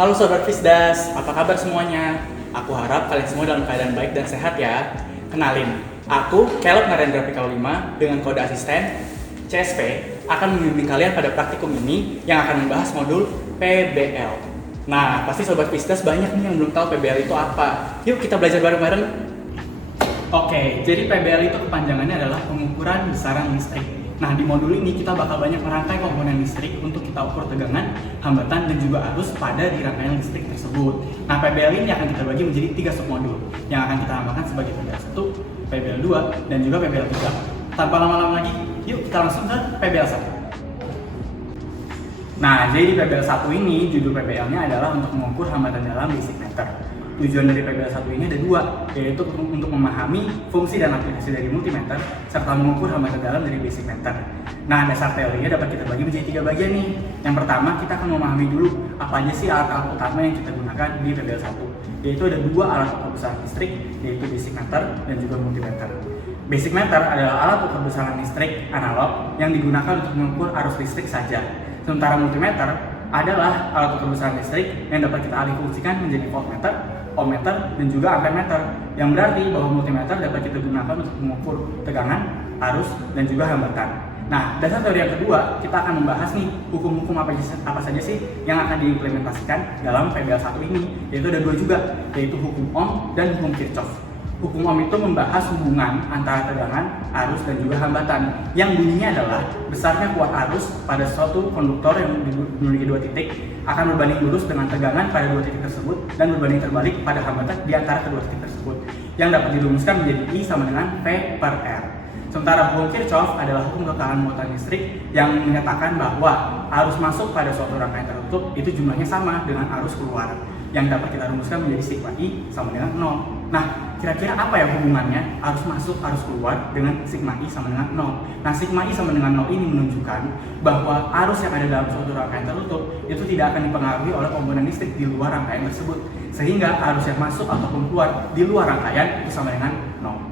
Halo Sobat Fisdas, apa kabar semuanya? Aku harap kalian semua dalam keadaan baik dan sehat ya. Kenalin, aku Caleb Narendra Pikau 5 dengan kode asisten CSP akan membimbing kalian pada praktikum ini yang akan membahas modul PBL. Nah, pasti Sobat Fisdas banyak nih yang belum tahu PBL itu apa. Yuk kita belajar bareng-bareng. Oke, jadi PBL itu kepanjangannya adalah pengukuran besaran listrik. Nah, di modul ini kita bakal banyak merangkai komponen listrik untuk kita ukur tegangan, hambatan, dan juga arus pada di rangkaian listrik tersebut. Nah, PBL ini akan kita bagi menjadi 3 submodul yang akan kita namakan sebagai PBL 1, PBL 2, dan juga PBL 3. Tanpa lama-lama lagi, yuk kita langsung ke PBL 1. Nah, jadi di PBL 1 ini, judul PBL-nya adalah untuk mengukur hambatan dalam basic meter. Tujuan dari PBL 1 ini ada 2, yaitu untuk memahami fungsi dan aplikasi dari multimeter, serta mengukur hambatan dalam dari basic meter. Nah, dasar teorinya dapat kita bagi menjadi 3 bagian nih. Yang pertama, kita akan memahami dulu apa aja sih alat-alat utama yang kita gunakan di PBL 1. Yaitu ada 2 alat ukur besaran listrik, yaitu basic meter dan juga multimeter. Basic meter adalah alat ukur besaran listrik analog yang digunakan untuk mengukur arus listrik saja. Sementara multimeter adalah alat ukur besaran listrik yang dapat kita alih fungsikan menjadi voltmeter, ohmmeter, dan juga ampermeter, yang berarti bahwa multimeter dapat kita gunakan untuk mengukur tegangan, arus, dan juga hambatan. Nah, dasar teori yang kedua, kita akan membahas nih hukum-hukum apa saja sih yang akan diimplementasikan dalam PBL 1 ini, yaitu ada 2 juga, yaitu hukum Ohm dan hukum Kirchhoff. Hukum Ohm itu membahas hubungan antara tegangan, arus, dan juga hambatan, yang bunyinya adalah besarnya kuat arus pada suatu konduktor yang memiliki 2 titik akan berbanding lurus dengan tegangan pada 2 titik tersebut dan berbanding terbalik pada hambatan di antara kedua titik tersebut, yang dapat dirumuskan menjadi I sama dengan P per R. Sementara hukum Kirchhoff adalah hukum kekalan muatan listrik yang menyatakan bahwa arus masuk pada suatu rangkaian tertutup itu jumlahnya sama dengan arus keluar, yang dapat kita rumuskan menjadi sigma I sama dengan 0. Nah, kira-kira apa ya hubungannya arus masuk, arus keluar dengan sigma I sama dengan 0? Nah, sigma I sama dengan 0 ini menunjukkan bahwa arus yang ada dalam suatu rangkaian tertutup itu tidak akan dipengaruhi oleh komponen listrik di luar rangkaian tersebut, sehingga arus yang masuk ataupun keluar di luar rangkaian itu sama dengan 0.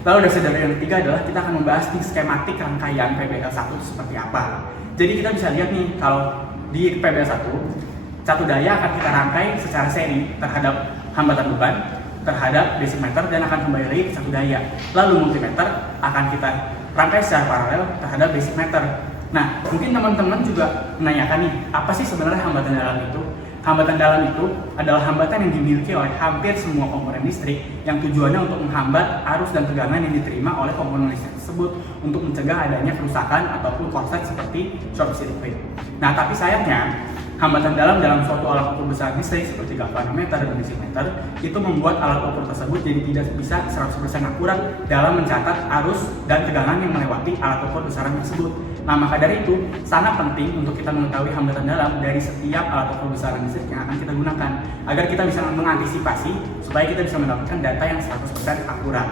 Lalu dasar dari yang ketiga adalah kita akan membahas di skematik rangkaian PBL 1 seperti apa. Jadi kita bisa lihat nih, kalau di PBL 1, satu daya akan kita rangkai secara seri terhadap hambatan beban, terhadap basic meter, dan akan kembali lagi ke satu daya. Lalu multimeter akan kita rangkai secara paralel terhadap basic meter. Nah, mungkin teman-teman juga menanyakan nih, apa sih sebenarnya hambatan dalam itu? Hambatan dalam itu adalah hambatan yang dimiliki oleh hampir semua komponen listrik yang tujuannya untuk menghambat arus dan tegangan yang diterima oleh komponen listrik tersebut untuk mencegah adanya kerusakan ataupun korslet seperti short circuit. Nah, tapi sayangnya hambatan dalam suatu alat ukur besaran listrik seperti galvanometer dan dosimeter itu membuat alat ukur tersebut jadi tidak bisa 100% akurat dalam mencatat arus dan tegangan yang melewati alat ukur besaran tersebut. Nah, maka dari itu sangat penting untuk kita mengetahui hambatan dalam dari setiap alat ukur besaran listrik yang akan kita gunakan agar kita bisa mengantisipasi supaya kita bisa mendapatkan data yang 100% akurat.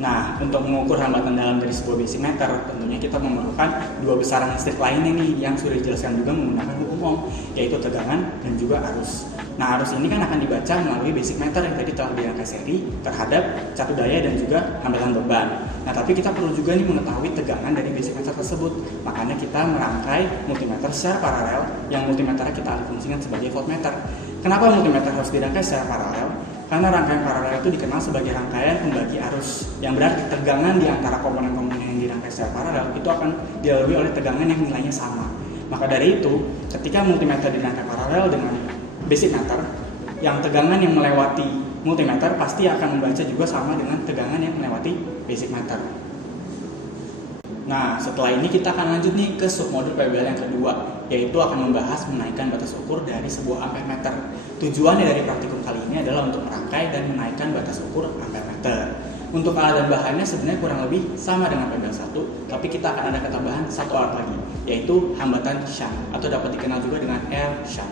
Nah, untuk mengukur hambatan dalam dari sebuah basic meter, tentunya kita memerlukan 2 besaran listrik lainnya nih yang sudah dijelaskan juga menggunakan hukum Ohm, yaitu tegangan dan juga arus. Nah, arus ini kan akan dibaca melalui basic meter yang tadi telah dirangkai seri terhadap satu daya dan juga hambatan beban. Nah, tapi kita perlu juga nih mengetahui tegangan dari basic meter tersebut. Makanya kita merangkai multimeter secara paralel yang multimeternya kita alih fungsikan sebagai voltmeter. Kenapa multimeter harus dirangkai secara paralel? Karena rangkaian paralel itu dikenal sebagai rangkaian pembagi arus, yang berarti tegangan di antara komponen-komponen yang dirangkai secara paralel itu akan dilalui oleh tegangan yang nilainya sama. Maka dari itu, ketika multimeter dirangkai paralel dengan basic meter, yang tegangan yang melewati multimeter pasti akan membaca juga sama dengan tegangan yang melewati basic meter. Nah, setelah ini kita akan lanjut nih ke submodul PBL yang kedua, yaitu akan membahas menaikkan batas ukur dari sebuah ampermeter. Tujuannya dari praktikum kali ini adalah untuk merangkai dan menaikkan batas ukur ampermeter. Untuk alat dan bahannya sebenarnya kurang lebih sama dengan PBL 1, tapi kita akan ada ketambahan satu alat lagi, yaitu hambatan shunt atau dapat dikenal juga dengan air shunt.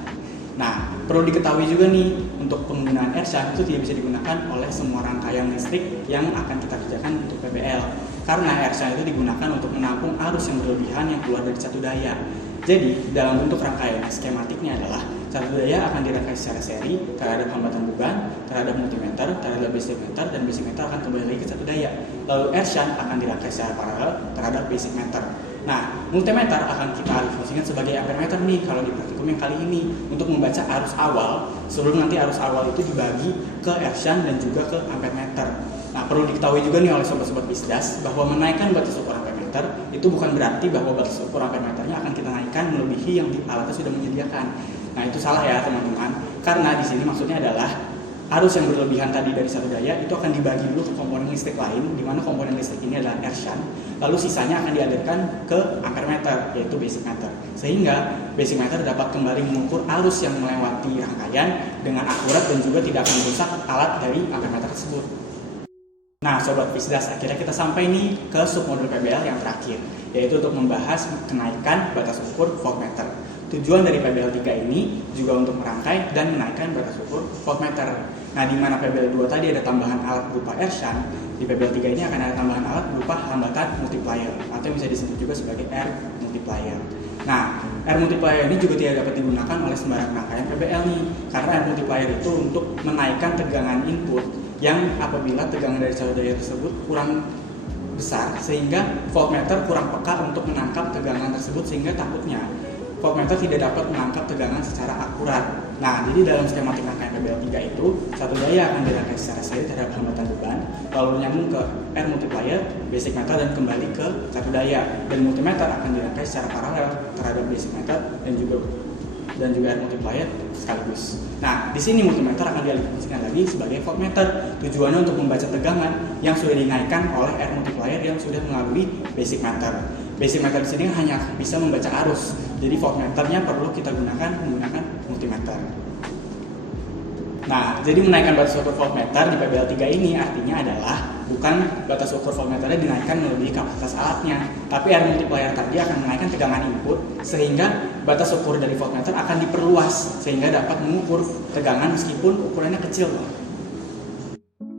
Nah, perlu diketahui juga nih, untuk penggunaan air shunt itu tidak bisa digunakan oleh semua rangkaian listrik yang akan kita kerjakan untuk PBL. Karena air shunt itu digunakan untuk menampung arus yang berlebihan yang keluar dari satu daya. Jadi, dalam bentuk rangkaian skematiknya adalah satu daya akan dirangkai secara seri terhadap hambatan beban, terhadap multimeter, terhadap basic meter, dan basic meter akan kembali lagi ke satu daya. Lalu air shunt akan dirangkai secara paralel terhadap basic meter. Nah, multimeter akan kita alih fungsikan sebagai ampermeter nih kalau di praktikum yang kali ini untuk membaca arus awal sebelum nanti arus awal itu dibagi ke ershan dan juga ke ampermeter. Nah, perlu diketahui juga nih oleh sobat-sobat bisdas bahwa menaikkan batas ukur ampermeter itu bukan berarti bahwa batas ukur ampermeternya akan kita naikkan melebihi yang alatnya sudah menyediakan. Nah, itu salah ya teman-teman. Karena di sini maksudnya adalah arus yang berlebihan tadi dari satu daya itu akan dibagi dulu ke komponen listrik lain, di mana komponen listrik ini adalah ershan, lalu sisanya akan dialirkan ke ampermeter, yaitu basic meter. Sehingga basic meter dapat kembali mengukur arus yang melewati rangkaian dengan akurat dan juga tidak akan merusak alat dari ampermeter tersebut. Nah, sobat bisdas, akhirnya kita sampai nih ke submodul PBL yang terakhir, yaitu untuk membahas kenaikan batas ukur voltmeter. Tujuan dari PBL 3 ini juga untuk merangkai dan menaikkan batas ukur voltmeter. Nah, di mana PBL 2 tadi ada tambahan alat berupa ershan, di PBL 3 ini akan ada tambahan alat berupa hambatan multiplier atau yang bisa disebut juga sebagai R multiplier. Nah, R multiplier ini juga tidak dapat digunakan oleh sembarang rangkaian PBL nih, karena R multiplier itu untuk menaikkan tegangan input yang apabila tegangan dari satu daya tersebut kurang besar sehingga voltmeter kurang peka untuk menangkap tegangan tersebut sehingga takutnya voltmeter tidak dapat menangkap tegangan secara akurat. Nah, jadi dalam skematik rangkaian PBL 3 itu, satu daya akan dirangkai secara seri terhadap hambatan beban, lalu nyambung ke R multiplier, basic meter, dan kembali ke satu daya. Dan multimeter akan dirangkai secara paralel terhadap basic meter dan juga R multiplier sekaligus. Nah, di sini multimeter akan dialihfungsikan lagi sebagai voltmeter. Tujuannya untuk membaca tegangan yang sudah dinaikkan oleh R multiplier yang sudah melalui basic meter. Basic meter di sini hanya bisa membaca arus. Jadi voltmeternya perlu kita menggunakan multimeter. Nah, jadi menaikkan batas ukur voltmeter di PBL 3 ini artinya adalah bukan batas ukur voltmeternya dinaikkan melebihi kapasitas alatnya, tapi R multiplier tadi akan menaikkan tegangan input sehingga batas ukur dari voltmeter akan diperluas sehingga dapat mengukur tegangan meskipun ukurannya kecil.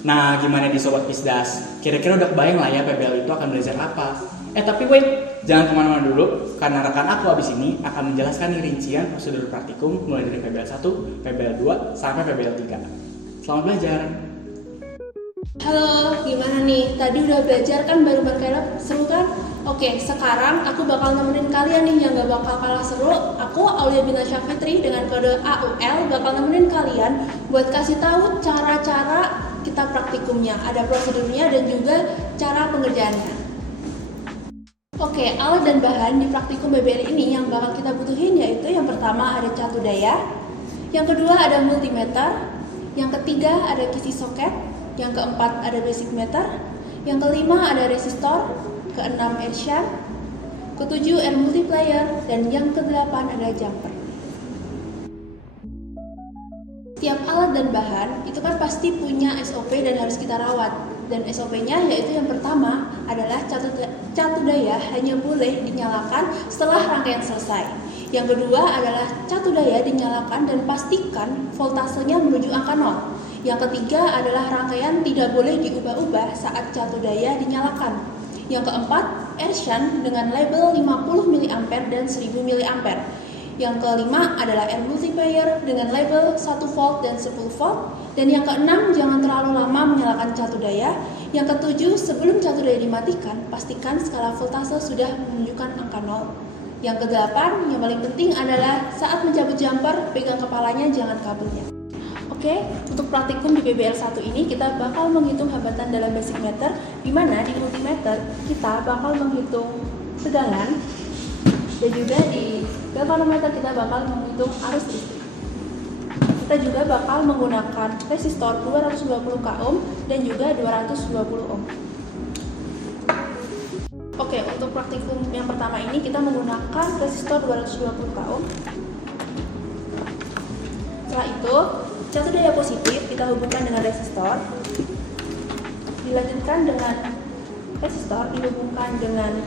Nah, gimana di sobat bisdas? Kira-kira udah kebayang lah ya PBL itu akan belajar apa? Tapi wait, jangan kemana-mana dulu, karena rekan aku abis ini akan menjelaskan rincian prosedur praktikum mulai dari PBL 1, PBL 2, sampai PBL 3. Selamat belajar! Halo, gimana nih? Tadi udah belajar kan baru berkelab, seru kan? Oke, sekarang aku bakal nemenin kalian nih yang gak bakal kalah seru. Aku Aulia Binasya Fitri dengan kode AUL bakal nemenin kalian buat kasih tahu cara-cara kita praktikumnya, ada prosedurnya dan juga cara pengerjaannya. Oke, alat dan bahan di praktikum PBL ini yang bakal kita butuhin yaitu yang pertama ada catu daya, yang kedua ada multimeter, yang ketiga ada kisi soket, yang keempat ada basic meter, yang kelima ada resistor, keenam ershan, ketujuh R multiplier, dan yang kedelapan ada jumper. Setiap alat dan bahan itu kan pasti punya SOP dan harus kita rawat. Dan SOP-nya yaitu yang pertama adalah catu daya hanya boleh dinyalakan setelah rangkaian selesai. Yang kedua adalah catu daya dinyalakan dan pastikan voltasenya menuju angka 0. Yang ketiga adalah rangkaian tidak boleh diubah-ubah saat catu daya dinyalakan. Yang keempat, ershan dengan label 50 mA dan 1000 mA. Yang kelima adalah R multiplier dengan label 1 volt dan 10 volt. Dan yang keenam, jangan terlalu lama menyalakan catu daya. Yang ketujuh, sebelum catu daya dimatikan, pastikan skala voltase sudah menunjukkan angka 0. Yang kedelapan, yang paling penting adalah saat mencabut jumper, pegang kepalanya, jangan kabelnya. Oke, untuk praktikum di PBL 1 ini kita bakal menghitung hambatan dalam basic meter, di mana di multimeter kita bakal menghitung tegangan, dan juga di galvanometer kita bakal menghitung arus listrik. Kita juga bakal menggunakan resistor 220 k ohm dan juga 220 ohm. Oke, untuk praktikum yang pertama ini kita menggunakan resistor 220 k ohm. Setelah itu, catu daya positif kita hubungkan dengan resistor, dilanjutkan dengan resistor dihubungkan dengan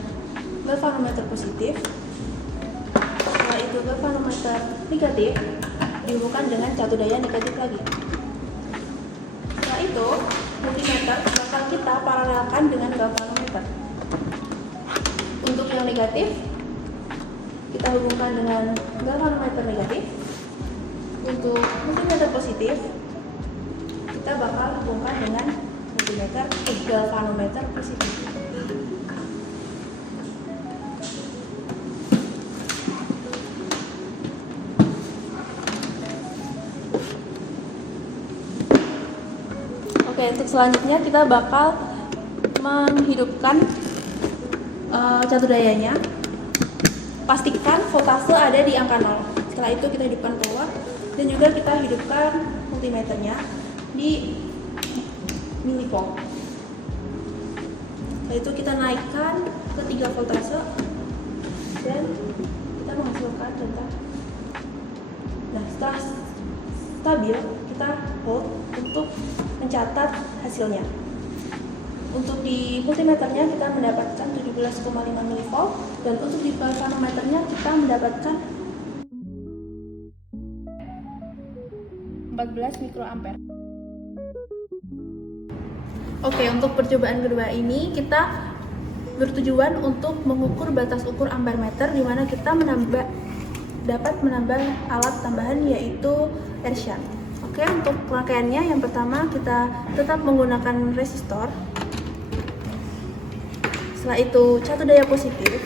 galvanometer positif. Setelah itu galvanometer negatif dihubungkan dengan catu daya negatif lagi. Setelah itu, multimeter bakal kita paralelkan dengan galvanometer. Untuk yang negatif, kita hubungkan dengan galvanometer negatif. Untuk multimeter positif, kita bakal hubungkan dengan galvanometer positif. Oke, untuk selanjutnya kita bakal menghidupkan catur dayanya. Pastikan voltase ada di angka 0. Setelah itu kita hidupkan power dan juga kita hidupkan multimeternya di milivolt. Setelah itu kita naikkan ke 3 voltase dan kita menghasilkan contoh. Nah, setelah stabil kita hold untuk mencatat hasilnya. Untuk di multimeternya kita mendapatkan 17,5 mV dan untuk di galvanometernya kita mendapatkan 14 mikroampere. Oke, untuk percobaan kedua ini kita bertujuan untuk mengukur batas ukur ampermeter di mana kita dapat menambah alat tambahan yaitu R-shunt. Oke, untuk rangkaiannya yang pertama kita tetap menggunakan resistor. Setelah itu catur daya positif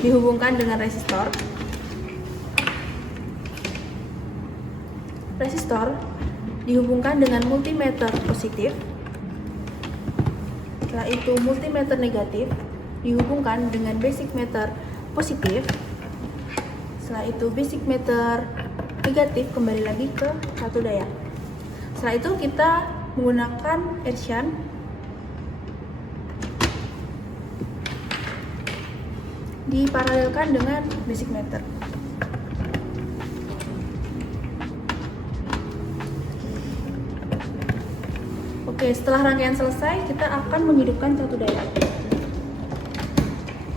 dihubungkan dengan resistor. Resistor dihubungkan dengan multimeter positif. Setelah itu multimeter negatif dihubungkan dengan basic meter positif. Setelah itu basic meter negatif kembali lagi ke catur daya. Setelah itu kita menggunakan R-shunt diparalelkan dengan basic meter. Oke, setelah rangkaian selesai, kita akan menghidupkan catur daya.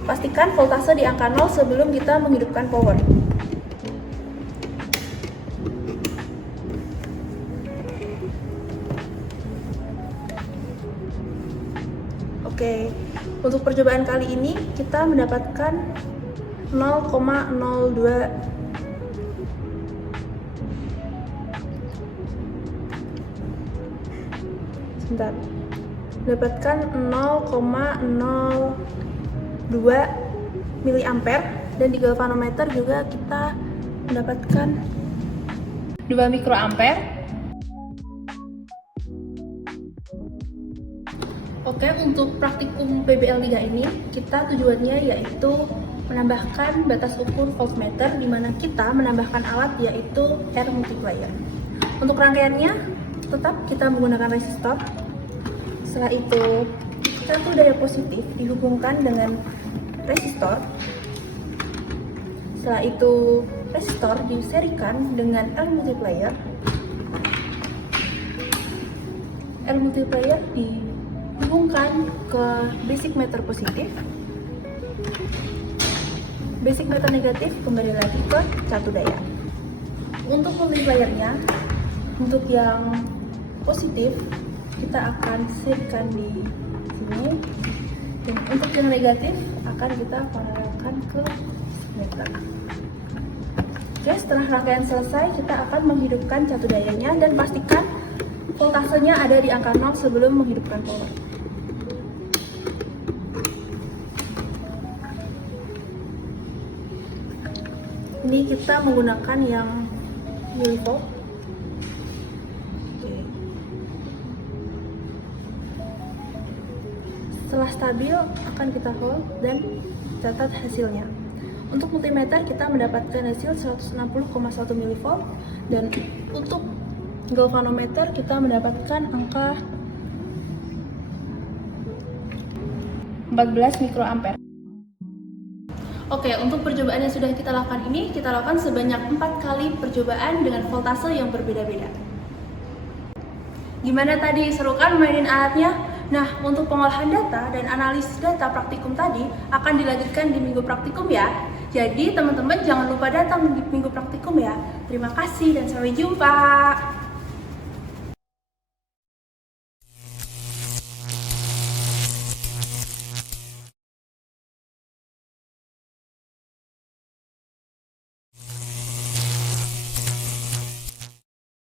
Pastikan voltase di angka 0 sebelum kita menghidupkan power. Oke, untuk percobaan kali ini kita mendapatkan 0,02 sebentar. Mendapatkan 0,02 miliampere dan di galvanometer juga kita mendapatkan 2 mikroampere. Oke, untuk praktikum PBL 3 ini kita tujuannya yaitu menambahkan batas ukur voltmeter di mana kita menambahkan alat yaitu R multiplier. Untuk rangkaiannya tetap kita menggunakan resistor. Setelah itu catur daya positif dihubungkan dengan resistor. Setelah itu resistor diserikan dengan R multiplier. R multiplier dihubungkan ke basic meter positif. Basic meter negatif kembali lagi ke catur daya. Untuk multipliernya, untuk yang positif kita akan serikan di sini, dan untuk yang negatif akan kita paralelkan ke meter. Oke, setelah rangkaian selesai kita akan menghidupkan catur dayanya dan pastikan voltasenya ada di angka 0 sebelum menghidupkan power. Ini kita menggunakan yang milivolt. Setelah stabil akan kita hold dan catat hasilnya. Untuk multimeter kita mendapatkan hasil 160,1 mV dan untuk galvanometer kita mendapatkan angka 14 mikroampere. Oke, untuk percobaan yang sudah kita lakukan ini, kita lakukan sebanyak 4 kali percobaan dengan voltase yang berbeda-beda. Gimana tadi, seru kan mainin alatnya? Nah, untuk pengolahan data dan analisis data praktikum tadi akan dilanjutkan di minggu praktikum ya. Jadi teman-teman jangan lupa datang di minggu praktikum ya. Terima kasih dan sampai jumpa.